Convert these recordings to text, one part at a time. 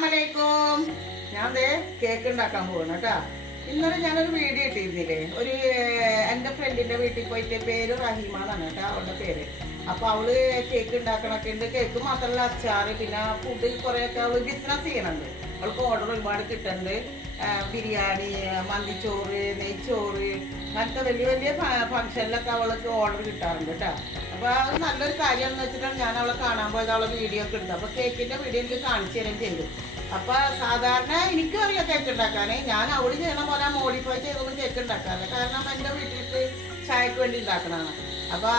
അസ്സലാമലൈക്കും. ഞാൻ ദേ കേക്ക് ഉണ്ടാക്കാൻ പോകണം കേട്ടോ. ഇന്നലെ ഞാനൊരു വീഡിയോ ഇട്ടിരുന്നില്ലേ, ഒരു എൻ്റെ ഫ്രണ്ടിൻ്റെ വീട്ടിൽ പോയിട്ട്, പേര് റഹീമ എന്നാണ് കേട്ടോ അവളുടെ പേര്. അപ്പോൾ അവള് കേക്ക് ഉണ്ടാക്കണൊക്കെ ഉണ്ട്. കേക്ക് മാത്രമല്ല, അച്ചാറ്, പിന്നെ ഫുഡ് കുറേയൊക്കെ അവള് ബിസിനസ് ചെയ്യണുണ്ട്. അവൾക്ക് ഓർഡർ ഒരുപാട് കിട്ടുന്നുണ്ട്. ബിരിയാണി, മന്തിച്ചോറ്, നെയ്ച്ചോറ്, അങ്ങനത്തെ വലിയ വലിയ ഫംഗ്ഷനിലൊക്കെ അവൾക്ക് ഓർഡർ കിട്ടാറുണ്ട് കേട്ടോ. അപ്പോൾ അത് നല്ലൊരു കാര്യമെന്ന് വെച്ചിട്ടാണ് ഞാൻ അവളെ കാണാൻ പോയത്. അവളെ വീഡിയോ ഒക്കെ ഉണ്ട്. അപ്പോൾ കേക്കിൻ്റെ വീഡിയോ എനിക്ക് കാണിച്ചു തരാൻ ചെയ്തു. അപ്പോൾ സാധാരണ എനിക്കും അറിയാം കേക്ക് ഉണ്ടാക്കാൻ. ഞാൻ അവള് ചെയ്യണ പോലെ മോഡിഫൈ ചെയ്തൊന്നും കേക്ക് ഉണ്ടാക്കാറില്ല. കാരണം എൻ്റെ വീട്ടിലേക്ക് ചായക്ക് വേണ്ടി ഉണ്ടാക്കണതാണ്. അപ്പോൾ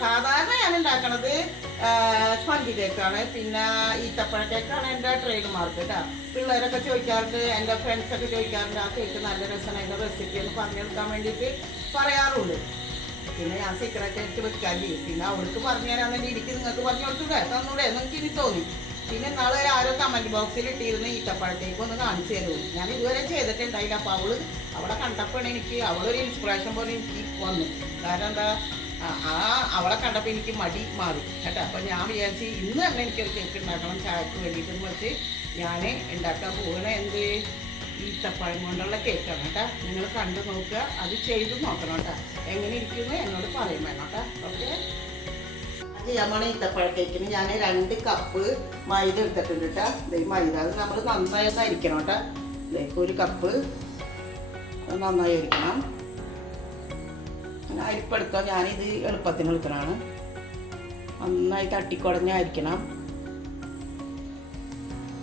സാധാരണ ഞാൻ ഉണ്ടാക്കണത് സ്പഞ്ച് കേക്കാണ്, പിന്നെ ഈത്തപ്പഴ കേക്കാണ് എൻ്റെ ട്രേഡ് മാർക്ക് കേട്ടോ. പിള്ളേരൊക്കെ ചോദിക്കാറുണ്ട്, എൻ്റെ ഫ്രണ്ട്സൊക്കെ ചോദിക്കാറുണ്ട്, ആ കേക്ക് നല്ല രസമാണ്, അതിൻ്റെ റെസിപ്പി ഒന്ന് പറഞ്ഞെടുക്കാൻ വേണ്ടിയിട്ട് പറയാറുണ്ട്. പിന്നെ ഞാൻ സീക്രട്ട് ആയിട്ട് വെക്കാൻ ചെയ്യും. പിന്നെ അവൾക്ക് പറഞ്ഞു തരാമെന്നെ ഇടിക്ക് നിങ്ങൾക്ക് പറഞ്ഞു കൊടുത്തൂടെ, തന്നൂടെ എന്നൊക്കെ എനിക്ക് തോന്നി. പിന്നെ നാളെ ആരോ കമൻറ്റ് ബോക്സിൽ ഇട്ടിരുന്ന് ഈത്തപ്പഴത്തേക്ക് ഒന്ന് കാണിച്ചു തരുമോ. ഞാൻ ഇതുവരെ ചെയ്തിട്ടുണ്ടായില്ല. അപ്പോൾ അവളെ കണ്ടപ്പോൾ എനിക്ക് അവളൊരു ഇൻസ്പിറേഷൻ പോലെ എനിക്ക് വന്നു. കാരണം എന്താ, അവളെ കണ്ടപ്പോൾ എനിക്ക് മടി മാറി കേട്ടോ. അപ്പോൾ ഞാൻ വിചാരിച്ച് ഇന്ന് തന്നെ എനിക്കൊരു കേക്ക് ഉണ്ടാക്കണം ചായക്ക് വേണ്ടിയിട്ടെന്ന് വെച്ച് ഞാൻ ഉണ്ടാക്കാൻ പോകുന്ന എന്ത് ഈത്തപ്പഴം കൊണ്ടുള്ള കേക്കാണ് കേട്ടോ. നിങ്ങൾ കണ്ടു നോക്കുക, അത് ചെയ്ത് നോക്കണം കേട്ടോ. എങ്ങനെ ഇരിക്കുന്നു എന്നോട് പറയും വേണം കേട്ടോ. ഓക്കെ, അത് ചെയ്യാൻ ഈത്തപ്പഴ കേക്കിന് ഞാൻ 2 കപ്പ് മൈദ എടുത്തിട്ടുണ്ട് കേട്ടോ. ഈ മൈദ അത് നമ്മൾ നന്നായി ഒന്ന് അരിക്കണം കേട്ടോ. 1 കപ്പ് നന്നായി അരിക്കണം. അരിപ്പെടുത്തോ, ഞാനിത് എളുപ്പത്തിന് എടുക്കണതാണ്. നന്നായി തട്ടിക്കുടഞ്ഞായിരിക്കണം.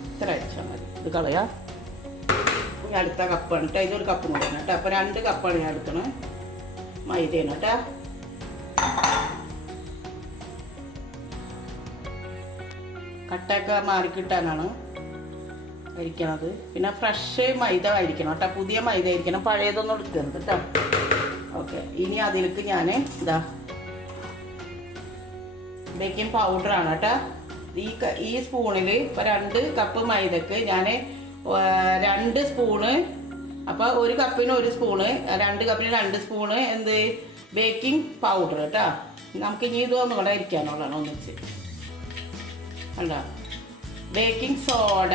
ഇത്ര അരിച്ചാൽ മതി. ഇത് കളയാ. അടുത്ത കപ്പാണ് കേട്ടോ. ഇതൊരു കപ്പും കൂടെയാണ് കേട്ടോ. അപ്പോൾ 2 കപ്പാണ് ഞാൻ എടുക്കണത്. മൈദയാണ് കേട്ടോ. കട്ടയൊക്കെ മാറിക്കിട്ടാനാണ് അരിക്കണത്. പിന്നെ ഫ്രഷ് മൈദ ആയിരിക്കണം കേട്ടോ. പുതിയ മൈദ ആയിരിക്കണം, പഴയതൊന്നും എടുക്കരുത് കേട്ടോ. ഓക്കെ, ഇനി അതിലേക്ക് ഞാൻ ഇതാ ബേക്കിംഗ് പൗഡറാണ് കേട്ടോ. ഈ സ്പൂണിൽ ഇപ്പോൾ 2 കപ്പ് മൈദക്ക് ഞാൻ 2 സ്പൂണ്, അപ്പോൾ 1 കപ്പിന് 1 സ്പൂണ്, 2 കപ്പിന് 2 സ്പൂണ് എന്ത് ബേക്കിംഗ് പൗഡർ കേട്ടോ. നമുക്ക് ഇനി ഇതൊന്നും കൂടെ ഇരിക്കാനുള്ളതാണ് ഒന്നിച്ച്. അല്ല, ബേക്കിംഗ് സോഡ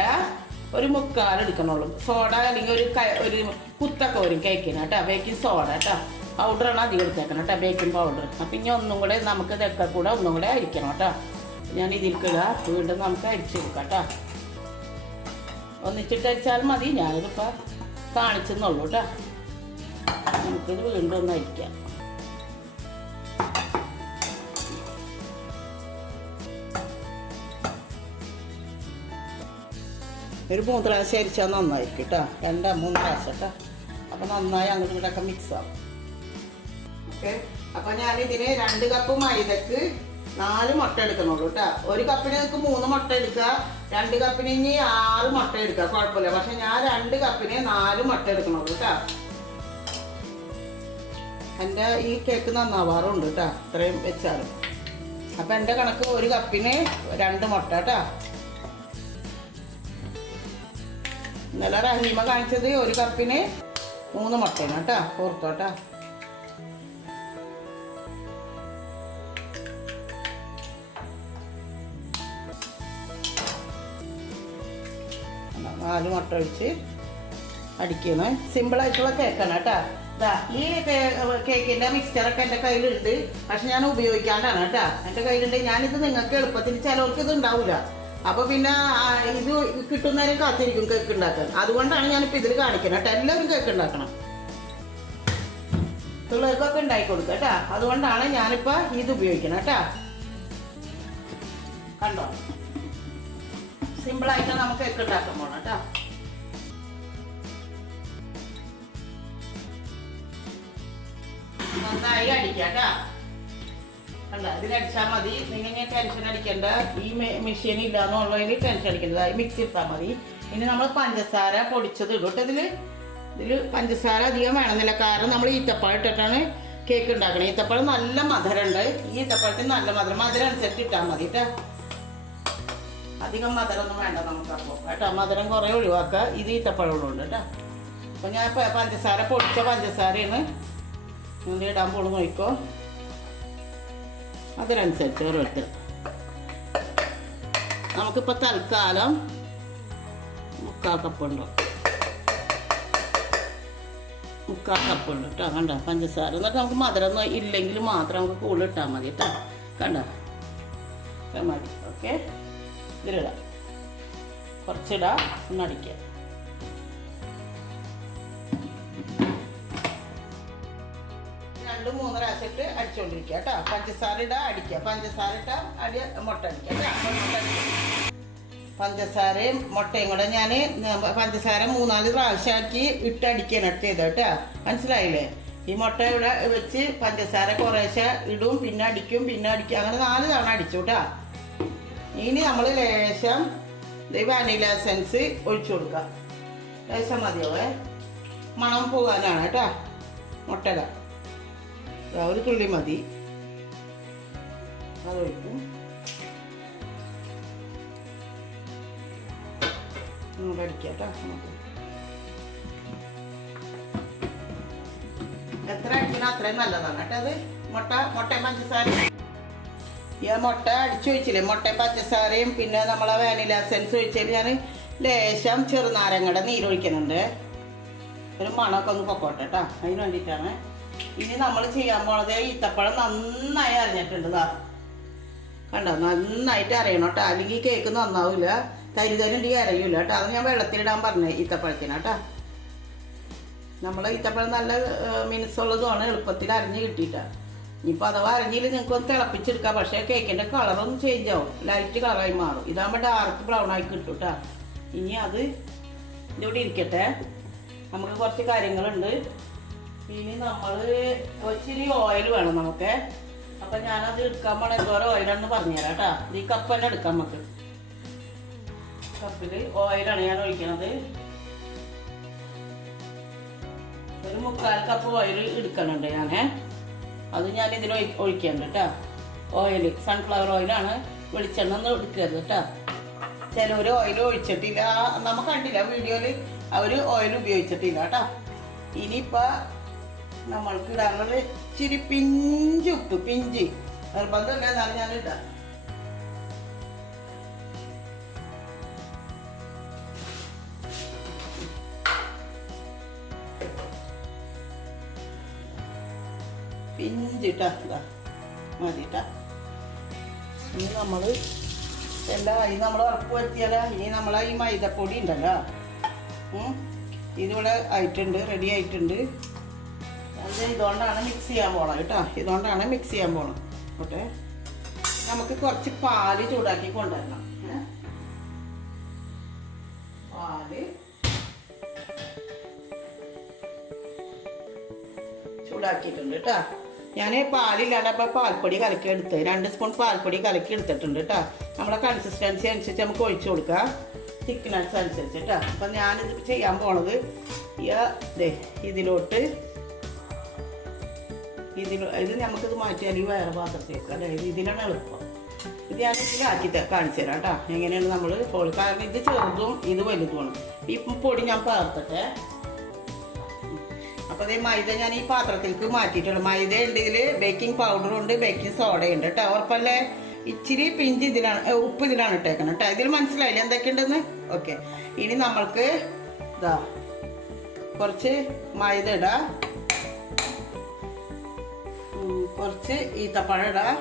1/4 എടുക്കണുള്ളൂ. സോഡ അല്ലെങ്കിൽ ഒരു കുത്തൊക്കെ വരും കേക്കിന് കേട്ടോ. ബേക്കിംഗ് സോഡ കേട്ടോ. പൗഡറാണ് അധികം എടുത്തേക്കണം കേട്ടോ, ബേക്കിംഗ് പൗഡർ. അപ്പം ഇനി ഒന്നും കൂടെ നമുക്ക് ഇതൊക്കെ കൂടെ ഒന്നും കൂടെ അരിക്കണം കേട്ടോ. ഞാൻ ഇതിൽക്കിടുക, വീണ്ടും നമുക്ക് അരിച്ചെടുക്കാം കേട്ടോ. ഒന്നിച്ചിട്ട് അരിച്ചാൽ മതി. ഞാനിതിപ്പോൾ കാണിച്ചെന്നുള്ളൂ കേട്ടോ. നമുക്കിത് വീണ്ടും ഒന്ന് അരിക്കാം. ഒരു 3 പ്രാവശ്യം അരിച്ചാൽ നന്നായിരിക്കും കേട്ടോ. 2-3 പ്രാവശ്യം കേട്ടോ. അപ്പോൾ നന്നായി അങ്ങോട്ട് ഇങ്ങോട്ടൊക്കെ മിക്സ് ആവും. ഓക്കെ, അപ്പോൾ ഞാനിതിന് 2 കപ്പ് മൈദക്ക് 4 മുട്ട എടുക്കണുള്ളൂ കേട്ടോ. 1 കപ്പിന് നിങ്ങൾക്ക് 3 മുട്ട എടുക്കുക, 2 കപ്പിന് ഇനി 6 മുട്ട എടുക്കുക, കുഴപ്പമില്ല. പക്ഷെ ഞാൻ 2 കപ്പിന് 4 മുട്ട എടുക്കണുള്ളൂ കേട്ടോ. എൻ്റെ ഈ കേക്ക് നന്നാവാറുണ്ട് കേട്ടോ, ഇത്രയും വെച്ചാലും. അപ്പം എൻ്റെ കണക്ക് 1 കപ്പിന് 2 മുട്ട കേട്ടോ. ഇന്നലെ റഹീമ കാണിച്ചത് 1 കപ്പിന് 3 മുട്ടയാണ് കേട്ടോ. ഓർത്തോട്ടാ. നാല് മുട്ട ഒഴിച്ച് അടിക്കുന്നത് സിമ്പിളായിട്ടുള്ള കേക്കാണ് കേട്ടോ. ഇതാ ഈ കേക്കിൻ്റെ മിക്സ്ചറൊക്കെ എൻ്റെ കയ്യിലുണ്ട്, പക്ഷെ ഞാൻ ഉപയോഗിക്കാണ്ടാണ് കേട്ടോ. എൻ്റെ കയ്യിലുണ്ട്. ഞാനിത് നിങ്ങൾക്ക് എളുപ്പത്തിൽ, ചിലവർക്ക് ഇത് ഉണ്ടാവില്ല. അപ്പോൾ പിന്നെ ഇത് കിട്ടുന്നവരെ കാത്തിരിക്കും കേക്ക് ഉണ്ടാക്കാൻ. അതുകൊണ്ടാണ് ഞാനിപ്പോൾ ഇതിൽ കാണിക്കുന്നത് കേട്ടോ. എല്ലാവരും കേക്ക് ഉണ്ടാക്കണം, പിള്ളേർക്കൊക്കെ ഉണ്ടാക്കി കൊടുക്കുക കേട്ടോ. അതുകൊണ്ടാണ് ഞാനിപ്പോൾ ഇത് ഉപയോഗിക്കണം കേട്ടോ. കണ്ടോ, സിമ്പിളായിട്ട് നമുക്ക് കേക്ക് ഉണ്ടാക്കാൻ പോകണം കേട്ടോ. നന്നായി അടിക്കാം കേട്ടോ. അല്ല, ഇതിനടിച്ചാൽ മതി. നിങ്ങൾ ടെൻഷൻ അടിക്കേണ്ട. ഈ മെഷീൻ ഇല്ലാന്നുള്ളതിൽ ടെൻഷൻ അടിക്കേണ്ടത്. മിക്സി ഇട്ടാൽ മതി. ഇനി നമ്മൾ പഞ്ചസാര പൊടിച്ചത് ഇടും കേട്ടോ. ഇതിൽ പഞ്ചസാര അധികം വേണമെന്നില്ല, കാരണം നമ്മൾ ഈത്തപ്പഴം ഇട്ടിട്ടാണ് കേക്ക് ഉണ്ടാക്കണം. ഈത്തപ്പഴം നല്ല മധുരമുണ്ട്. ഈ ഈത്തപ്പഴത്തിന് നല്ല മധുരം അനുസരിച്ച് ഇട്ടാൽ മതി കേട്ടോ. അധികം മധുരമൊന്നും വേണ്ട നമുക്കപ്പോൾ കേട്ടോ. മധുരം കുറേ ഒഴിവാക്കുക. ഇത് ഈത്തപ്പഴമുണ്ട് കേട്ടോ. അപ്പോൾ ഞാൻ പഞ്ചസാര പൊടിച്ച പഞ്ചസാരയാണ് നിങ്ങൾ ഇടാൻ പോലും നോക്കിക്കോ. അതിനനുസരിച്ച് ഓരോരുത്തർ നമുക്കിപ്പോൾ തൽക്കാലം മുക്കാൽ കപ്പുണ്ടോ, മുക്കാൽ കപ്പുണ്ട് കേട്ടോ. കണ്ട പഞ്ചസാര. എന്നിട്ട് നമുക്ക് മധുരം ഇല്ലെങ്കിൽ മാത്രം നമുക്ക് കൂടുതൽ ഇട്ടാൽ മതി കേട്ടോ. കണ്ട മതി. ഓക്കെ, ഇതിലിടാം, കുറച്ചിടാം, ഒന്നടിക്കാം. രണ്ട് മൂന്ന് പ്രാവശ്യം ഇട്ട് അടിച്ചുകൊണ്ടിരിക്കുക കേട്ടോ. പഞ്ചസാര ഇടാ, അടിക്കുക. പഞ്ചസാര ഇട്ടാൽ മുട്ട അടിക്കുക കേട്ടോ. പഞ്ചസാരയും മുട്ടയും കൂടെ ഞാൻ പഞ്ചസാര 3-4 പ്രാവശ്യമാക്കി ഇട്ട് അടിക്കാനായിട്ട് ചെയ്ത കേട്ടോ. മനസ്സിലായില്ലേ? ഈ മുട്ട ഇവിടെ വെച്ച് പഞ്ചസാര കുറേശ്ശെ ഇടും, പിന്നെ അടിക്കും, പിന്നെ അടിക്കും, അങ്ങനെ 4 തവണ അടിച്ചു കേട്ടോ. ഇനി നമ്മൾ ലേശം വാനില എസൻസ് ഒഴിച്ചു കൊടുക്കാം. ലേശം മതിയാവേ, മണം പോകാനാണ് കേട്ടോ. മുട്ടക ഒരു തുള്ളി മതി, അതൊഴിക്കും. അടിക്കാം കേട്ടോ. എത്ര അടിക്കണം അത്രയും നല്ലതാണ് കേട്ടോ. അത് മുട്ടയും പഞ്ചസാരയും ഈ മുട്ട അടിച്ചു വെച്ചില്ലേ, മുട്ടയും പഞ്ചസാരയും പിന്നെ നമ്മളെ വാനില എസൻസ് ഒഴിച്ചാൽ ഞാൻ ലേശം ചെറുനാരങ്ങയുടെ നീരൊഴിക്കുന്നുണ്ട്. ഒരു മണമൊക്കെ ഒന്ന് പൊക്കോട്ടെ കേട്ടോ. അതിന് വേണ്ടിയിട്ടാണ്. ഇനി നമ്മൾ ചെയ്യാൻ പോണത് ഈത്തപ്പഴം നന്നായി അരിഞ്ഞിട്ടുണ്ട്. കണ്ടോ, നന്നായിട്ട് അരയണം കേട്ടോ, അല്ലെങ്കിൽ കേക്ക് നന്നാവില്ല. തരി ഉണ്ടെങ്കിൽ അരയൂല കേട്ടോ. അത് ഞാൻ വെള്ളത്തിലിടാൻ പറഞ്ഞേ ഈത്തപ്പഴത്തിന് കേട്ടോ. നമ്മൾ ഈത്തപ്പഴം നല്ല മിനുസുള്ളതുമാണ്, എളുപ്പത്തിൽ അരഞ്ഞ് കിട്ടിയിട്ടാണ്. ഇനിയിപ്പോൾ അഥവാ അരഞ്ഞിൽ നിങ്ങൾക്കൊന്ന് തിളപ്പിച്ചെടുക്കാം. പക്ഷേ കേക്കിൻ്റെ കളറൊന്നും ചേഞ്ച് ആവും, ലൈറ്റ് കളറായി മാറും. ഇതാകുമ്പോൾ ഡാർക്ക് ബ്രൗൺ ആയി കിട്ടും കേട്ടോ. ഇനി അത് ഇതിവിടെ ഇരിക്കട്ടെ. നമുക്ക് കുറച്ച് കാര്യങ്ങളുണ്ട്. ഇനി നമ്മൾ ഇച്ചിരി ഓയിൽ വേണം നമുക്ക്. അപ്പം ഞാനത് എടുക്കാൻ പോണ എന്തോരം ഓയിലാണെന്ന് പറഞ്ഞുതരാം കേട്ടോ. ഈ കപ്പ് തന്നെ എടുക്കാം നമുക്ക്. കപ്പിൽ ഓയിലാണ് ഞാൻ ഒഴിക്കണത്. ഒരു 3/4 കപ്പ് ഓയിൽ എടുക്കണുണ്ട് ഞാൻ. അത് ഞാൻ ഇതിൽ ഒഴിക്കുന്നുണ്ട് കേട്ടോ. ഓയിൽ സൺഫ്ലവർ ഓയിലാണ്, വെളിച്ചെണ്ണ ഒന്നും എടുക്കരുത് കേട്ടോ. ചിലവർ ഓയിൽ ഒഴിച്ചിട്ടില്ല, നമുക്ക് കണ്ടില്ല വീഡിയോയിൽ അവർ ഓയിൽ ഉപയോഗിച്ചിട്ടില്ല കേട്ടോ. ഇനിയിപ്പോൾ നമ്മൾക്ക് ഇടാനുള്ളത് ഇച്ചിരി പിഞ്ച് ഉപ്പ്, പിഞ്ച് നിർബന്ധമില്ല, എന്നാലും ഞാൻ ഇടാം. പിഞ്ചിട്ടാ മതിട്ടാ. ഇനി നമ്മൾ എല്ലാം അരി നമ്മൾ ഉറപ്പ് വരുത്തിയാലോ. ഇനി നമ്മളെ ഈ മൈദപ്പൊടി ഉണ്ടല്ലോ, ഇതിവിടെ ആയിട്ടുണ്ട്, റെഡി ആയിട്ടുണ്ട്. അത് ഇതുകൊണ്ടാണ് മിക്സ് ചെയ്യാൻ പോണം കേട്ടോ. ഇതുകൊണ്ടാണ് മിക്സ് ചെയ്യാൻ പോണം. ഓക്കെ, നമുക്ക് കുറച്ച് പാല് ചൂടാക്കി കൊണ്ടുവരണം. പാല് ചൂടാക്കിയിട്ടുണ്ട് കേട്ടോ. ഞാൻ പാലില്ലാണ്ട് അപ്പോൾ പാൽപ്പൊടി കലക്കി എടുത്ത് 2 സ്പൂൺ പാൽപ്പൊടി കലക്കി എടുത്തിട്ടുണ്ട് കേട്ടോ. നമ്മളെ കൺസിസ്റ്റൻസി അനുസരിച്ച് നമുക്ക് ഒഴിച്ചു കൊടുക്കാം, തിക്നെസ് അനുസരിച്ച് കേട്ടോ. അപ്പം ഞാനിത് ചെയ്യാൻ പോണത് ഇതിലോട്ട് ഇത് നമുക്കിത് മാറ്റിയാൽ വേറെ പാത്രത്തേക്ക്, അതായത് ഇതിനാണ് എളുപ്പം. ഇത് ഞാൻ ഇതിലാക്കി കാണിച്ചു തരാം കേട്ടോ, എങ്ങനെയാണ് നമ്മൾ ഫോൾ. കാരണം ഇത് ചെറുതും ഇത് വലുതുമാണ്. ഈ പൊടി ഞാൻ പാർത്തിട്ടെ. അപ്പോൾ അതേ മൈദ ഞാൻ ഈ പാത്രത്തിലേക്ക് മാറ്റിയിട്ടുള്ളൂ. മൈദ ഉണ്ട്, ഇതിൽ ബേക്കിംഗ് പൗഡറുണ്ട്, ബേക്കിംഗ് സോഡയുണ്ട് കേട്ടോ. ഉറപ്പല്ലേ? ഇച്ചിരി പിഞ്ച് ഇതിലാണ്, ഉപ്പ് ഇതിലാണ് ഇട്ടേക്കണം കേട്ടോ. ഇതിൽ മനസ്സിലായില്ല എന്തൊക്കെയുണ്ടെന്ന്? ഓക്കെ, ഇനി നമ്മൾക്ക് ഇതാ കുറച്ച് മൈദ ഇടാം, കുറച്ച് ഈത്തപ്പഴം ഇടാം,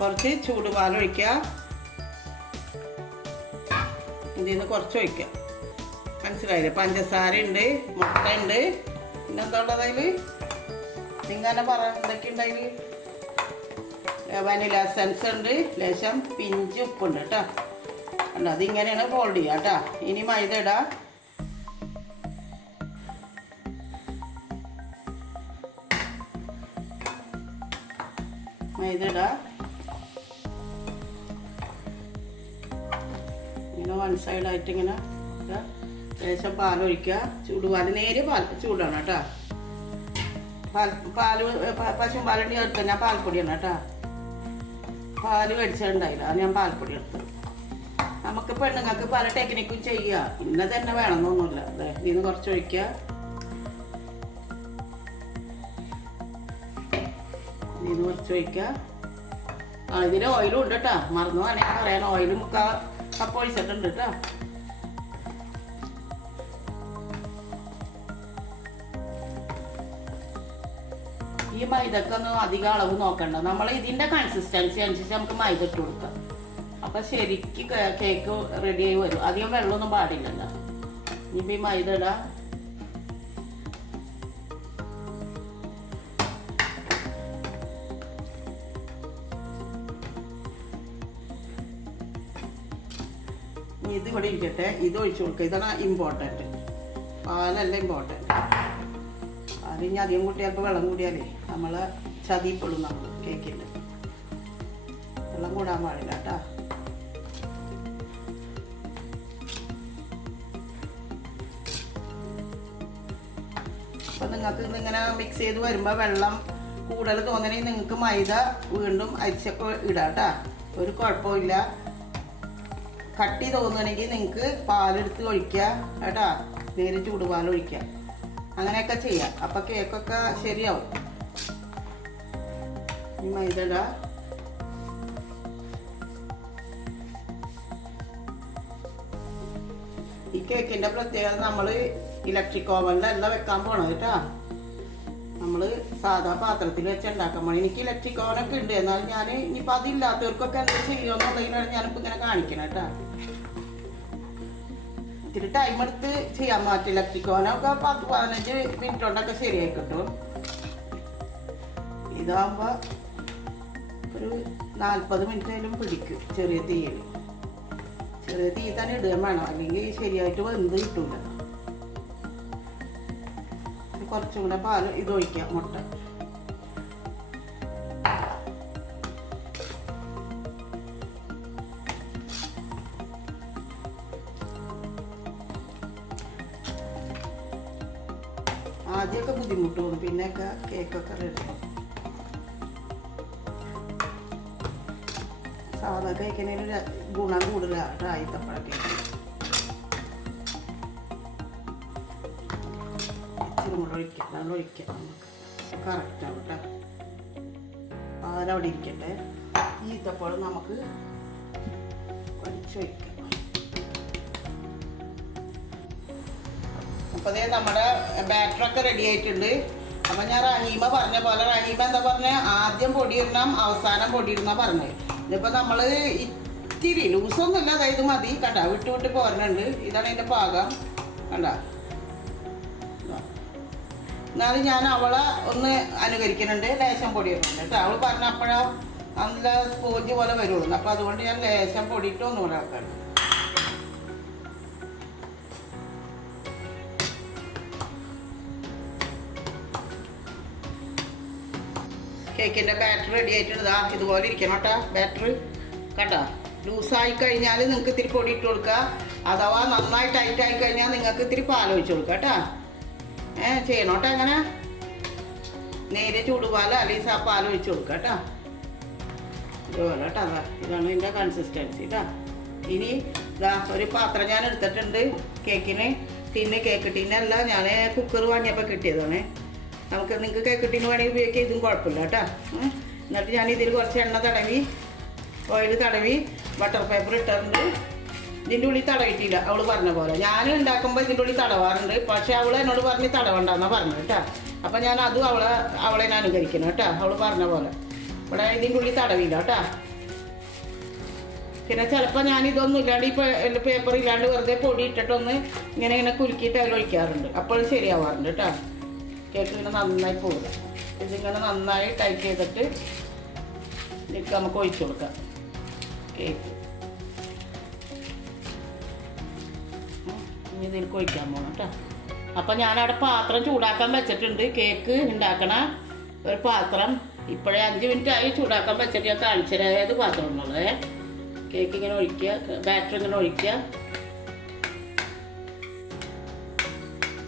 കുറച്ച് ചൂടുപാൽ ഒഴിക്കാം, ഇതിൽ നിന്ന് കുറച്ച് ഒഴിക്കാം. മനസ്സിലായില്ലേ? പഞ്ചസാര ഉണ്ട്, മുട്ട ഉണ്ട്, പിന്നെന്താ ഉള്ളത് അതിൽ? നിങ്ങനെ പറ എന്തൊക്കെ ഉണ്ട് അതിൽ? വനില എസൻസ് ഉണ്ട്, ലേശം പിഞ്ച് ഉപ്പുണ്ട് കേട്ടോ. അല്ല, അതിങ്ങനെയാണ് ഫോൾഡ് ചെയ്യുക കേട്ടോ. ഇനി മൈദ ഇടാം, മൈദ ഇടാം. ഇങ്ങനെ 1 സൈഡായിട്ട് ഇങ്ങനെ ലേശം പാലൊഴിക്കുക. ചൂടുപാൽ, നേരിയ പാൽ ചൂടാണ് കേട്ടോ. പാല് പശുപാലുണ്ടി എടുത്ത ഞാൻ പാൽപ്പൊടിയാണ് കേട്ടോ. പാല് മേടിച്ചിട്ടുണ്ടായില്ല, അത് ഞാൻ പാൽപ്പൊടി എടുത്തു. നമുക്ക് പെണ്ണുങ്ങൾക്ക് പല ടെക്നിക്കും ചെയ്യുക, ഇന്ന തന്നെ വേണമെന്നൊന്നുമില്ല. അതെ, ഇതിന് കുറച്ച് ഒഴിക്കുക, ഇതിന് കുറച്ച് ഒഴിക്കുക. ഇതിൽ ഓയിലും ഉണ്ട് കേട്ടോ, മറന്നു വേണമെങ്കിൽ പറയാൻ. ഓയിൽ 3/4 കപ്പ് ഒഴിച്ചിട്ടുണ്ട് കേട്ടോ. ഈ മൈദക്കൊന്നും അധികം അളവ് നോക്കണ്ട, നമ്മൾ ഇതിൻ്റെ കൺസിസ്റ്റൻസി അനുസരിച്ച് നമുക്ക് മൈദ ഇട്ട് കൊടുക്കാം. അപ്പം ശരിക്ക് കേക്ക് റെഡി ആയി വരും. അധികം വെള്ളമൊന്നും പാടില്ലല്ലോ. ഇനിയിപ്പോൾ ഈ മൈദ ഇടാം. ഇത് ഇവിടെ ഇരിക്കട്ടെ. ഇത് ഒഴിച്ചു കൊടുക്കുക. ഇതാണ് ഇമ്പോർട്ടൻറ്റ്. പാലല്ല ഇമ്പോർട്ടൻറ്റ്. പാൽ ഇനി അധികം കൂട്ടിയാൽ വെള്ളം കൂടിയാലേ നമ്മൾ ചതിപ്പെടും. നമ്മൾ കേക്കിൻ്റെ വെള്ളം കൂടാൻ പാടില്ല കേട്ടോ. അപ്പം നിങ്ങൾക്ക് ഇങ്ങനെ മിക്സ് ചെയ്ത് വരുമ്പോൾ വെള്ളം കൂടുതൽ തോന്നണമെങ്കിൽ നിങ്ങൾക്ക് മൈദ വീണ്ടും അരിച്ചൊക്കെ ഇടാം കേട്ടോ. ഒരു കുഴപ്പമില്ല. കട്ടി തോന്നുകയാണെങ്കിൽ നിങ്ങൾക്ക് പാലെടുത്ത് ഒഴിക്കുക കേട്ടോ. നേരെ ചൂടുപാൽ ഒഴിക്കുക. അങ്ങനെയൊക്കെ ചെയ്യാം. അപ്പം കേക്കൊക്കെ ശരിയാവും. ഈ മൈദ ഇടാം. ഈ കേക്കിൻ്റെ പ്രത്യേകത നമ്മൾ ഇലക്ട്രിക് ഓവനിലല്ല വെക്കാൻ പോണത് കേട്ടോ. നമ്മൾ സാധാ പാത്രത്തിൽ വെച്ച് ഉണ്ടാക്കാൻ പോകണം. എനിക്ക് ഇലക്ട്രിക് ഓവനൊക്കെ ഉണ്ട്. എന്നാലും ഞാൻ ഇനിയിപ്പോൾ അതില്ലാത്തവർക്കൊക്കെ എന്താ ചെയ്യുമെന്നുള്ളതിനാണ് ഞാനിപ്പോൾ ഇങ്ങനെ കാണിക്കണം കേട്ടോ. ഇത്തിരി ടൈം എടുത്ത് ചെയ്യാൻ പറ്റും. ഇലക്ട്രിക് ഓവനൊക്കെ 10-15 മിനിറ്റ് കൊണ്ടൊക്കെ ശരിയായി കിട്ടും. ഇതാകുമ്പോൾ ഒരു 40 മിനിറ്റായാലും പിടിക്കും ചെറിയ തീയിൽ. ചെറിയ തീ തന്നെ ഇടുകയും വേണം, അല്ലെങ്കിൽ ശരിയായിട്ട് വെന്ത് കിട്ടൂല. കുറച്ചും കൂടെ പാൽ ഇത് ഒഴിക്കാം. മുട്ട ആദ്യമൊക്കെ ബുദ്ധിമുട്ട് തോന്നും, പിന്നെയൊക്കെ കേക്കൊക്കെ റെഡിയാവും. സാധാ കേക്കിനൊരു ഗുണം കൂടുതലാണ് ഈത്തപ്പഴ കേക്ക്. ഇച്ചിരി കൂടെ ഒഴിക്കാം. വെള്ളം ഒഴിക്കാം. നമുക്ക് കറക്റ്റാവും കേട്ടോ. പാലവിടെ ഇരിക്കട്ടെ. ഈത്തപ്പഴം നമുക്ക് ഒഴിച്ചൊഴിക്കാം. അപ്പോൾ അതേ നമ്മുടെ ബാറ്ററൊക്കെ റെഡി ആയിട്ടുണ്ട്. അപ്പം ഞാൻ റഹീമ പറഞ്ഞ പോലെ, റഹീമ എന്താ പറഞ്ഞത്, ആദ്യം പൊടിയിടണം അവസാനം പൊടിയിടണം പറഞ്ഞത്. ഇതിപ്പോൾ നമ്മൾ ഇത്തിരി ലൂസൊന്നുമില്ല. അതായത് മതി കണ്ട, വിട്ട് വിട്ട് പോരണുണ്ട്. ഇതാണ് അതിൻ്റെ പാകം കണ്ട. എന്നാലും ഞാൻ അവളെ ഒന്ന് അനുകരിക്കുന്നുണ്ട്. ലേശം പൊടി ഇടുന്നുണ്ട് കേട്ടോ. അവൾ പറഞ്ഞ അപ്പോഴാ നല്ല സ്പോഞ്ച് പോലെ വരുള്ളൂ. അപ്പോൾ അതുകൊണ്ട് ഞാൻ ലേശം പൊടിയിട്ട് ഒന്നുകൂടെ ആക്കാണ്. കേക്കിൻ്റെ ബാറ്റർ റെഡി ആയിട്ടുണ്ട്. ഇതുപോലെ ഇരിക്കണം കേട്ടോ. ബാറ്റർ കേട്ടോ. ലൂസായി കഴിഞ്ഞാൽ നിങ്ങൾക്ക് ഇത്തിരി പൊടി ഇട്ട് കൊടുക്കുക. അഥവാ നന്നായി ടൈറ്റ് ആയി കഴിഞ്ഞാൽ നിങ്ങൾക്ക് ഇത്തിരി പാൽ ഒഴിച്ച് കൊടുക്കുക കേട്ടോ. ചെയ്യണം കേട്ടോ. അങ്ങനെ നേരെ ചൂടുപാൽ അല്ലെങ്കിൽ ആ പാൽ ഒഴിച്ച് കൊടുക്കുക കേട്ടോ. ഇതുപോലെ കേട്ടോ. ഇതാണ് ഇതിൻ്റെ കൺസിസ്റ്റൻസി കേട്ടോ. ഇനി ഇതാ ഒരു പാത്രം ഞാൻ എടുത്തിട്ടുണ്ട് കേക്കിന്. കേക്ക് ടിന്നല്ല, ഞാൻ കുക്കർ വാങ്ങിയപ്പോൾ കിട്ടിയതാണ്. നിങ്ങൾക്ക് കേക്ക് ടിന്ന് വേണമെങ്കിൽ ഉപയോഗിക്കുക. ഇതും കുഴപ്പമില്ല കേട്ടോ. എന്നിട്ട് ഞാൻ ഇതിൽ കുറച്ച് എണ്ണ തടവി, ഓയിൽ തടവി, ബട്ടർ പേപ്പർ ഇട്ടിട്ടുണ്ട്. ഇതിൻ്റെ ഉള്ളിൽ തടവിട്ടില്ല അവൾ പറഞ്ഞ പോലെ. ഞാൻ ഉണ്ടാക്കുമ്പോൾ ഇതിൻ്റെ ഉള്ളിൽ തടവാറുണ്ട്. പക്ഷേ അവൾ എന്നോട് പറഞ്ഞ് തടവണ്ടെന്നാണ് പറഞ്ഞത് കേട്ടോ. അപ്പം ഞാൻ അതും അവളെ അനുകരിക്കണം കേട്ടോ. അവൾ പറഞ്ഞ പോലെ ഇവിടെ ഇതിൻ്റെ ഉള്ളിൽ തടവില്ല കേട്ടോ. പിന്നെ ചിലപ്പോൾ ഞാൻ ഇതൊന്നും ഇല്ലാണ്ട് ഈ പേപ്പർ ഇല്ലാണ്ട് വെറുതെ പൊടി ഇട്ടിട്ടൊന്ന് ഇങ്ങനെ കുലുക്കിയിട്ട് അതിൽ ഒഴിക്കാറുണ്ട്. അപ്പോൾ ശരിയാവാറുണ്ട് കേട്ടോ. കേക്ക് ഇങ്ങനെ നന്നായി പോകുക. ഇതിങ്ങനെ നന്നായി ടൈറ്റ് ചെയ്തിട്ട് ഇതിലേക്ക് നമുക്ക് ഒഴിച്ചു കൊടുക്കാം കേക്ക്. ഇനി ഇതിലേക്ക് ഒഴിക്കാൻ പോകണം കേട്ടോ. അപ്പം ഞാനവിടെ പാത്രം ചൂടാക്കാൻ വെച്ചിട്ടുണ്ട്. കേക്ക് ഉണ്ടാക്കണ ഒരു പാത്രം ഇപ്പോഴേ 5 മിനിറ്റ് ആയി ചൂടാക്കാൻ വെച്ചിട്ട് ഞാൻ കാണിച്ചത് ഏത് പാത്രം ഉള്ളത്. കേക്ക് ഇങ്ങനെ ഒഴിക്കുക, ബാറ്റർ ഇങ്ങനെ ഒഴിക്കുക.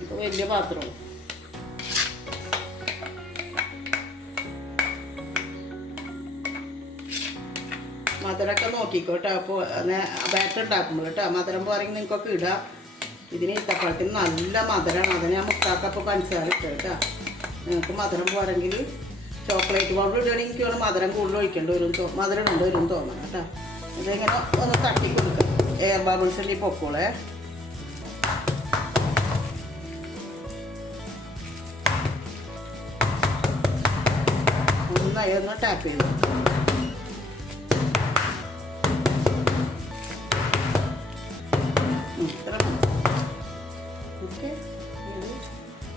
ഇപ്പോൾ വലിയ പാത്രവും മധുരമൊക്കെ നോക്കിക്കോട്ടോ. അപ്പോൾ ബാറ്റർ ഉണ്ടാക്കുമ്പോൾ കേട്ടോ മധുരം പോരെങ്കിൽ നിങ്ങൾക്കൊക്കെ ഇടാം. ഇതിന് ഈത്തപ്പഴത്തിന് നല്ല മധുരമാണ്. അതിന് ഞാൻ 3/4 കപ്പ് പഞ്ചസാര ഇട്ട് കേട്ടോ. നിങ്ങൾക്ക് മധുരം പോരെങ്കിൽ ചോക്ലേറ്റ് പൗഡർ ഇടുകയാണെങ്കിൽ എനിക്ക് മധുരം കൂടുതൽ ഒഴിക്കേണ്ടി വരും, മധുരം ഉണ്ട് വരും തോന്നണം കേട്ടോ. ഇതിങ്ങനെ ഒന്ന് തട്ടി കൊടുക്കുക, എയർ ബബിൾസിൻ്റെ പൊക്കോളെ. നന്നായി ഒന്ന് ടാപ്പ് ചെയ്ത്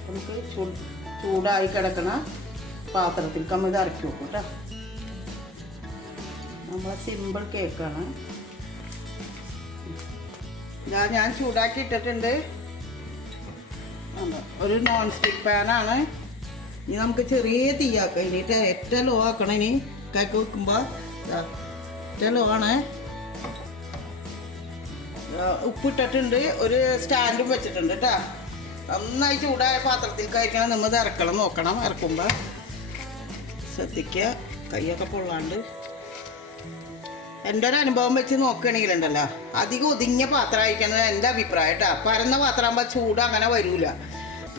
നമുക്ക് ചൂടായി കിടക്കണ പാത്രത്തിൽ ഇത് ഇറക്കി വെക്കും കേട്ടോ. നമ്മളെ സിമ്പിൾ കേക്കാണ്. ഞാൻ ചൂടാക്കി ഇട്ടിട്ടുണ്ട്. ഒരു നോൺ സ്റ്റിക്ക് പാനാണ്. ഇനി നമുക്ക് ചെറിയ തീയാക്കാം. ഇനിയിട്ട് ഏറ്റവും ലോ ആക്കണം. ഇനി കേക്ക് വെക്കുമ്പോൾ ഏറ്റവും ലോ ആണ്. ഉപ്പിട്ടിട്ടുണ്ട്, ഒരു സ്റ്റാൻഡും വെച്ചിട്ടുണ്ട് കേട്ടോ. നന്നായി ചൂടായ പാത്രത്തിൽ കഴിക്കണം. നമ്മൾ ഇത് ഇറക്കണം, നോക്കണം. ഇറക്കുമ്പോൾ ശ്രദ്ധിക്കുക, കൈയൊക്കെ പൊള്ളാണ്ട്. എൻ്റെ ഒരു അനുഭവം വെച്ച് നോക്കുകയാണെങ്കിലുണ്ടല്ലോ, അധികം ഒതുങ്ങിയ പാത്രം കഴിക്കുന്നത് എൻ്റെ അഭിപ്രായം കേട്ടോ. പരന്ന പാത്രമാകുമ്പോൾ ചൂട് അങ്ങനെ വരില്ല,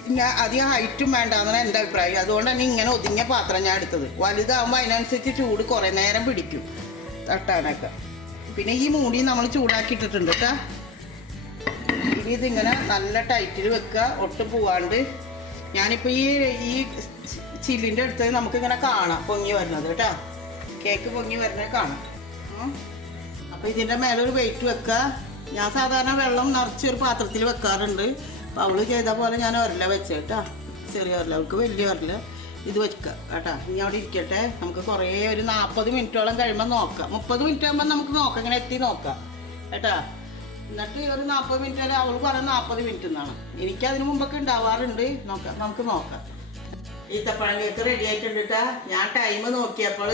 പിന്നെ അധികം ഹൈറ്റും വേണ്ടാന്നാണ് എൻ്റെ അഭിപ്രായം. അതുകൊണ്ട് തന്നെ ഇങ്ങനെ ഒതുങ്ങിയ പാത്രം ഞാൻ എടുത്തത്. വലുതാകുമ്പോൾ അതിനനുസരിച്ച് ചൂട് കുറേ നേരം പിടിക്കും തട്ടാനൊക്കെ. പിന്നെ ഈ മൂടി നമ്മൾ ചൂടാക്കിയിട്ടിട്ടുണ്ട് കേട്ടോ. ഇനി ഇതിങ്ങനെ നല്ല ടൈറ്റിൽ വെക്കുക, ഒട്ടും പോവാണ്ട്. ഞാനിപ്പോൾ ഈ ചില്ലിൻ്റെ അടുത്ത് നമുക്കിങ്ങനെ കാണാം പൊങ്ങി വരുന്നത് കേട്ടോ. കേക്ക് പൊങ്ങി വരുന്നത് കാണാം. അപ്പോൾ ഇതിൻ്റെ മേലെ ഒരു വെയിറ്റ് വെക്കുക. ഞാൻ സാധാരണ വെള്ളം നിറച്ചൊരു പാത്രത്തിൽ വെക്കാറുണ്ട്. അപ്പോൾ അവൾ ചെയ്ത പോലെ ഞാൻ ഒരല വെച്ച കേട്ടോ. ചെറിയ ഒരല, അവൾക്ക് വലിയ ഒരല ഇത് വെക്കുക കേട്ടോ. ഇനി അവിടെ ഇരിക്കട്ടെ. നമുക്ക് കുറേ ഒരു 40 മിനിറ്റോളം കഴിയുമ്പോൾ നോക്കാം. 30 മിനിറ്റ് ആകുമ്പോൾ നമുക്ക് നോക്കാം, ഇങ്ങനെ എത്തി നോക്കാം കേട്ടോ. എന്നിട്ട് ഒരു 40 മിനിറ്റ് അല്ല, അവൾ പറയുന്നത് 40 മിനിറ്റ് എന്നാണ്. എനിക്കതിന് മുമ്പൊക്കെ ഉണ്ടാവാറുണ്ട്. നോക്കാം, നമുക്ക് നോക്കാം. ഈത്തപ്പഴം കേക്ക് റെഡി ആയിട്ടുണ്ട് കേട്ടോ. ഞാൻ ടൈം നോക്കിയപ്പോൾ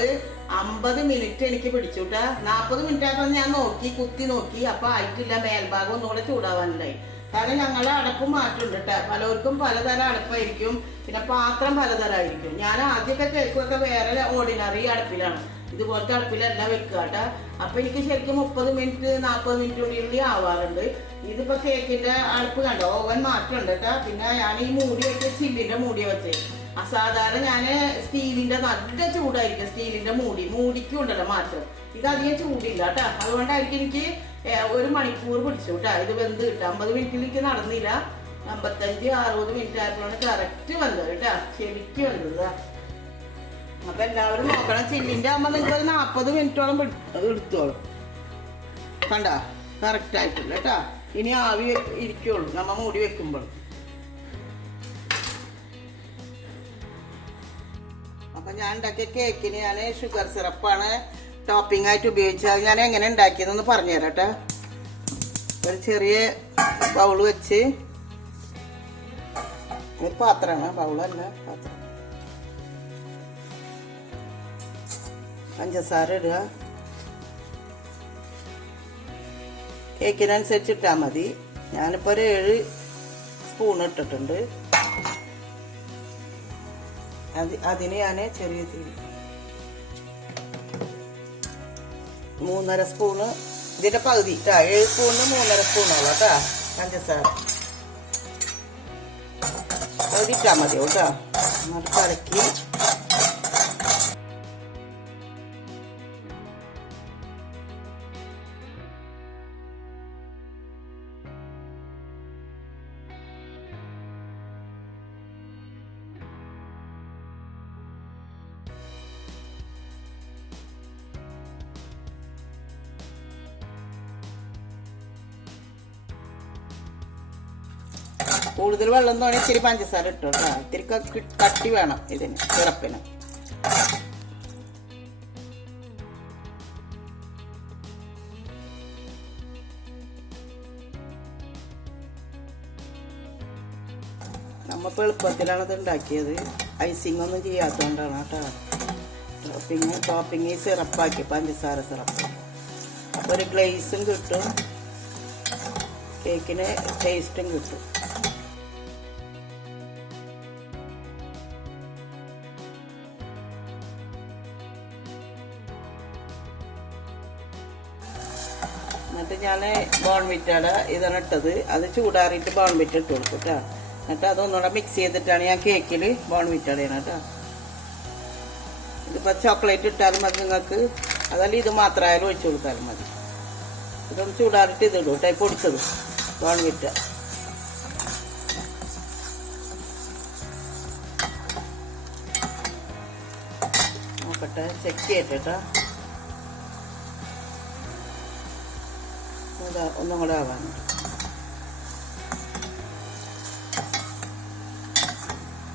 50 മിനിറ്റ് എനിക്ക് പിടിച്ചു കേട്ടോ. 40 മിനിറ്റ് ആയപ്പോൾ ഞാൻ കുത്തി നോക്കി. അപ്പോൾ ആയിട്ടില്ല, മേൽഭാഗം ഒന്നുകൂടെ ചൂടാവാനുണ്ടായി. കാരണം ഞങ്ങളുടെ അടപ്പ് മാറ്റുണ്ട് കേട്ടോ. പലർക്കും പലതരം അടപ്പായിരിക്കും, പിന്നെ പാത്രം പലതരമായിരിക്കും. ഞാൻ ആദ്യമൊക്കെ കേക്കൊക്കെ വേറെ ഓർഡിനറി അടുപ്പിലാണ്, ഇതുപോലത്തെ അടുപ്പിലല്ല വെക്കുക കേട്ടോ. അപ്പോൾ എനിക്ക് ശരിക്കും 30 മിനിറ്റ് 40 മിനിറ്റിനുള്ളിൽ ആവാറുണ്ട്. ഇതിപ്പോൾ കേക്കിൻ്റെ അടുപ്പ് കണ്ടോ, ഓവൻ മാറ്റുണ്ട് കേട്ടോ. പിന്നെ ഞാൻ ഈ മൂടി വെച്ച് ചില്ലിൻ്റെ മൂടി വെച്ചേ. അസാധാരണ ഞാൻ സ്റ്റീലിൻ്റെ നല്ല ചൂടായിരിക്കും. സ്റ്റീലിൻ്റെ മൂടിക്കും ഉണ്ടല്ലോ മാറ്റം. ഇതധികം ചൂടില്ല കേട്ടോ. അതുകൊണ്ടായിരിക്കും എനിക്ക് 1 മണിക്കൂർ പിടിച്ചു കേട്ടോ ഇത് വെന്ത് കിട്ടുക. 50 മിനിറ്റിലേക്ക് നടന്നില്ല, 55-60 മിനിറ്റ് ആയപ്പോഴാണ് കറക്റ്റ് വന്നത് കേട്ടോ. ശരിക്കും വന്നത്. അപ്പം എല്ലാവരും നോക്കണം. ചില്ലിൻ്റെ ആകുമ്പോൾ നിങ്ങൾക്ക് 40 മിനിറ്റോളം എടുത്തോളും. കണ്ട കറക്റ്റ് ആയിട്ടില്ല കേട്ടോ. ഇനി ആവി ഇരിക്കുള്ളൂ നമ്മൾ മൂടി വെക്കുമ്പോൾ. അപ്പം ഞാൻ ഉണ്ടാക്കിയ കേക്കിന് ഞാൻ ഷുഗർ സിറപ്പാണ് ടോപ്പിംഗ് ആയിട്ട് ഉപയോഗിച്ചത്. ഞാൻ എങ്ങനെ ഉണ്ടാക്കിയതെന്ന് പറഞ്ഞുതരാം കേട്ടോ. ഒരു ചെറിയ ബൗള് വെച്ച്, ഒരു പാത്രമാണ്, ബൗളല്ല പാത്രം. പഞ്ചസാര ഇടുക, കേക്കിനനുസരിച്ച് ഇട്ടാൽ മതി. ഞാനിപ്പോൾ ഒരു 7 സ്പൂൺ ഇട്ടിട്ടുണ്ട്. അതിന് ഞാൻ ചെറിയ തീരി 3.5 സ്പൂണ്, ഇതിൻ്റെ പകുതി കേട്ടോ. 7 സ്പൂണിന് 3.5 സ്പൂണോളം കേട്ടോ പഞ്ചസാര. പകുതി ഇട്ടാൽ മതി കേട്ടോ. എന്നിട്ട് കലക്കി കൂടുതൽ വെള്ളം തോന്നി ഇത്തിരി പഞ്ചസാര ഇട്ടു കേട്ടോ. ഇത്തിരി കട്ടി വേണം ഇതിന്, സിറപ്പിന്. നമ്മളിപ്പോൾ എളുപ്പത്തിലാണ് ഇത് ഉണ്ടാക്കിയത്. ഐസിങ് ഒന്നും ചെയ്യാത്തതുകൊണ്ടാണ് കേട്ടോ. ടോപ്പിങ് സിറപ്പാക്കി, പഞ്ചസാര സിറപ്പ്. അപ്പോൾ ഒരു ഗ്ലേസും കിട്ടും, കേക്കിന് ടേസ്റ്റും കിട്ടും. എന്നിട്ട് ഞാൻ ബോൺവിറ്റയുടെ ഇതാണ് ഇട്ടത്. അത് ചൂടാറിയിട്ട് ബോൺവിറ്റ ഇട്ട് കൊടുക്കും കേട്ടോ. എന്നിട്ട് അതൊന്നുകൂടെ മിക്സ് ചെയ്തിട്ടാണ് ഞാൻ കേക്കിൽ ബോൺവിറ്റയുടെ കേട്ടോ. ഇതിപ്പോൾ ചോക്ലേറ്റ് ഇട്ടാലും മതി നിങ്ങൾക്ക്, അതല്ല ഇത് മാത്രമായാലും ഒഴിച്ചു കൊടുത്താലും മതി. ഇതൊന്ന് ചൂടാറിട്ട് ഇതിടും കേട്ടോ, പൊടിച്ചത് വാങ്ങിട്ട. നോക്കട്ടെ, ചെക്ക് ചെയ്യട്ടെ കേട്ടോ. ഒന്നും കൂടെ ആവാൻ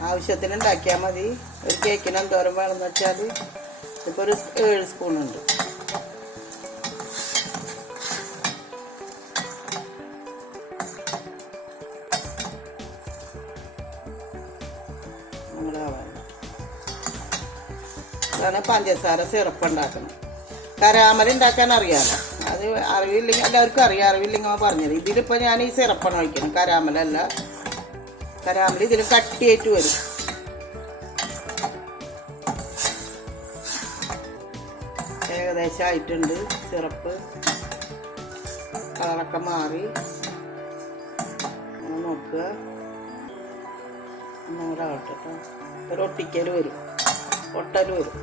ആവശ്യത്തിന് ഉണ്ടാക്കിയാൽ മതി. ഒരു കേക്കിന് എന്തോരം വേണമെന്ന് വെച്ചാൽ ഇപ്പോൾ ഒരു 7 സ്പൂണുണ്ട്. ഇതാണ് പഞ്ചസാര സിറപ്പ് ഉണ്ടാക്കണം. കരാമൽ ഉണ്ടാക്കാൻ അറിയാമല്ലോ, അത് അറിവില്ലെങ്കിൽ എല്ലാവർക്കും അറിയാം. അറിവില്ലെങ്കിൽ പറഞ്ഞത്. ഇതിലിപ്പോൾ ഞാൻ ഈ സിറപ്പാണ് ഒഴിക്കണം, കരാമലല്ല. കരാമൽ ഇതിൽ കട്ടിയായിട്ട് വരും. ഏകദേശം ആയിട്ടുണ്ട് സിറപ്പ്. കളറൊക്കെ മാറി നോക്കുക. ഒന്നുകൂടെ ആവട്ടെ കേട്ടോ. ഒരു ഒട്ടിക്കൽ വരും, ഒട്ടൽ വരും.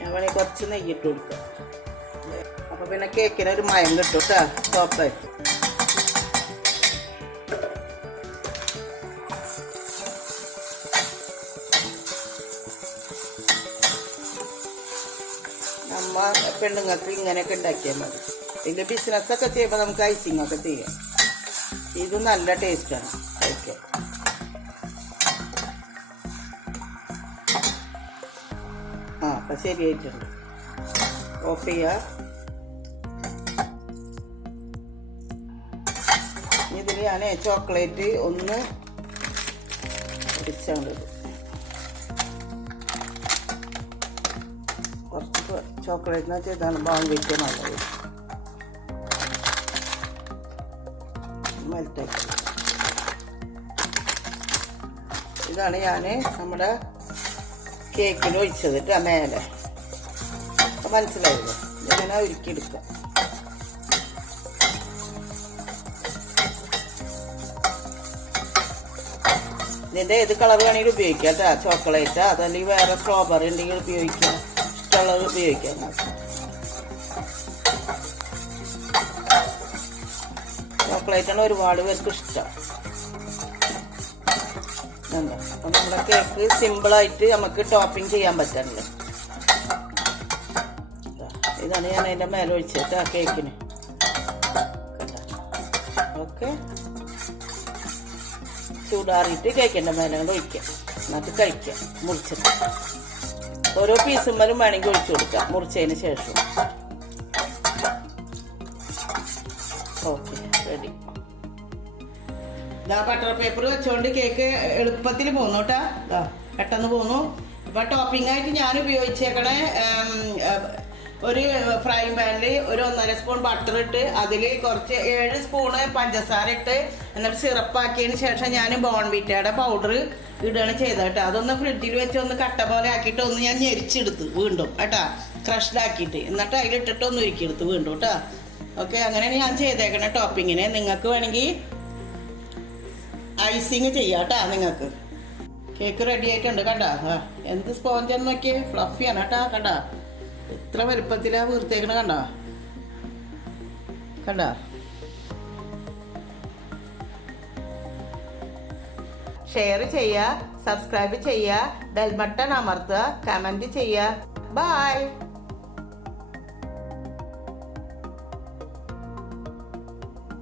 ഞാൻ വേണമെങ്കിൽ കുറച്ച് നെയ്യിട്ട് കൊടുക്കാം. അപ്പോൾ പിന്നെ കേക്കിന് ഒരു മയം കിട്ടും കേട്ടോ, സോഫ്റ്റായിട്ട്. നമ്മ പെണ്ണുങ്ങൾക്ക് ഇങ്ങനെയൊക്കെ ഉണ്ടാക്കിയാൽ മതി. ഇതിൻ്റെ ബിസിനസ്സൊക്കെ ചെയ്യുമ്പോൾ നമുക്ക് ഐസിങ്ങൊക്കെ ചെയ്യാം. ഇത് നല്ല ടേസ്റ്റാണ് കഴിക്കാൻ. അപ്പം ശരിയായിട്ടുണ്ട്. ഓഫ് ചെയ്യുക. ഇതിൽ ഞാൻ ചോക്ലേറ്റ് ഒന്ന് ഒടിച്ചുകൊണ്ട് കുറച്ച് ചോക്ലേറ്റിന് വെച്ചാൽ ഇതാണ് ബോൺവിറ്റ നല്ലത്. മെൽറ്റാക്കി ഇതാണ് ഞാൻ നമ്മുടെ കേക്കിൽ ഒഴിച്ചത് കേട്ടോ മേലെ. അപ്പം മനസ്സിലായില്ലേ? ഇങ്ങനെ ഉരുക്കിയെടുക്കാം. ഇതിൻ്റെ ഏത് കളർ വേണമെങ്കിലും ഉപയോഗിക്കാം കേട്ടോ. ചോക്ലേറ്റ് അതല്ലെങ്കിൽ വേറെ സ്ട്രോബെറി ഉണ്ടെങ്കിൽ ഉപയോഗിക്കാം. ഇഷ്ടമുള്ളത് ഉപയോഗിക്കാം. ചോക്ലേറ്റാണ് ഒരുപാട് പേർക്ക് ഇഷ്ടം. എന്താ അപ്പം നമ്മുടെ കേക്ക് സിമ്പിളായിട്ട് നമുക്ക് ടോപ്പിംഗ് ചെയ്യാൻ പറ്റാറില്ല. ഇതാണ് ഞാൻ അതിൻ്റെ മേലെ ഒഴിച്ചിട്ട് ആ കേക്കിന്. ഓക്കെ, ചൂടാറിയിട്ട് കേക്കിൻ്റെ മേലെ കൊണ്ട് ഒഴിക്കാം. എന്നിട്ട് കഴിക്കാം മുറിച്ചിട്ട്. ഓരോ പീസുമ്മലും വേണമെങ്കിൽ ഒഴിച്ചു കൊടുക്കാം മുറിച്ചതിന് ശേഷം. Okay, ready. ഇതാ ബട്ടർ പേപ്പർ വെച്ചുകൊണ്ട് കേക്ക് എളുപ്പത്തിൽ പോന്നു കേട്ടോ. ഇതാ പെട്ടെന്ന് പോന്നു. ഇപ്പം ടോപ്പിംഗ് ആയിട്ട് ഞാൻ ഉപയോഗിച്ചേക്കണേ ഒരു ഫ്രൈങ് പാനിൽ ഒരു 1.5 സ്പൂൺ ബട്ടർ ഇട്ട് അതിൽ കുറച്ച് 7 സ്പൂണ് പഞ്ചസാര ഇട്ട് എന്നിട്ട് സിറപ്പാക്കിയതിന് ശേഷം ഞാൻ ബോൺവിറ്റയുടെ പൗഡർ ഇടുകയാണ് ചെയ്തത് കേട്ടോ. അതൊന്ന് ഫ്രിഡ്ജിൽ വെച്ച് ഒന്ന് കട്ട പോലെ ആക്കിയിട്ട് ഒന്ന് ഞാൻ ഞെരിച്ചെടുത്ത് വീണ്ടും കേട്ടോ, ക്രഷ്ഡാക്കിയിട്ട്. എന്നിട്ട് അതിലിട്ടിട്ട് ഒന്ന് ഉരുക്കിയെടുത്ത് വീണ്ടും കേട്ടോ. ഓക്കെ, അങ്ങനെയാണ് ഞാൻ ചെയ്തേക്കണേ ടോപ്പിങ്ങിന്. നിങ്ങൾക്ക് വേണമെങ്കിൽ ഐസിങ് ചെയ്യാം കേട്ടോ. നിങ്ങൾക്ക് കേക്ക് റെഡി ആയിട്ടുണ്ട് കണ്ടാ. എന്ത് സ്പോഞ്ചെന്ന് നോക്കിയേ, ഫ്ലഫിയാണ് കേട്ടോ. കണ്ടാ എത്ര വലുപ്പത്തിലാണ് വീർത്തേക്കണ കണ്ടാ. കണ്ടാ ഷെയർ ചെയ്യുക, സബ്സ്ക്രൈബ് ചെയ്യുക, ബെൽ ബട്ടൺ അമർത്തുക, കമൻറ്റ് ചെയ്യുക. ബൈ.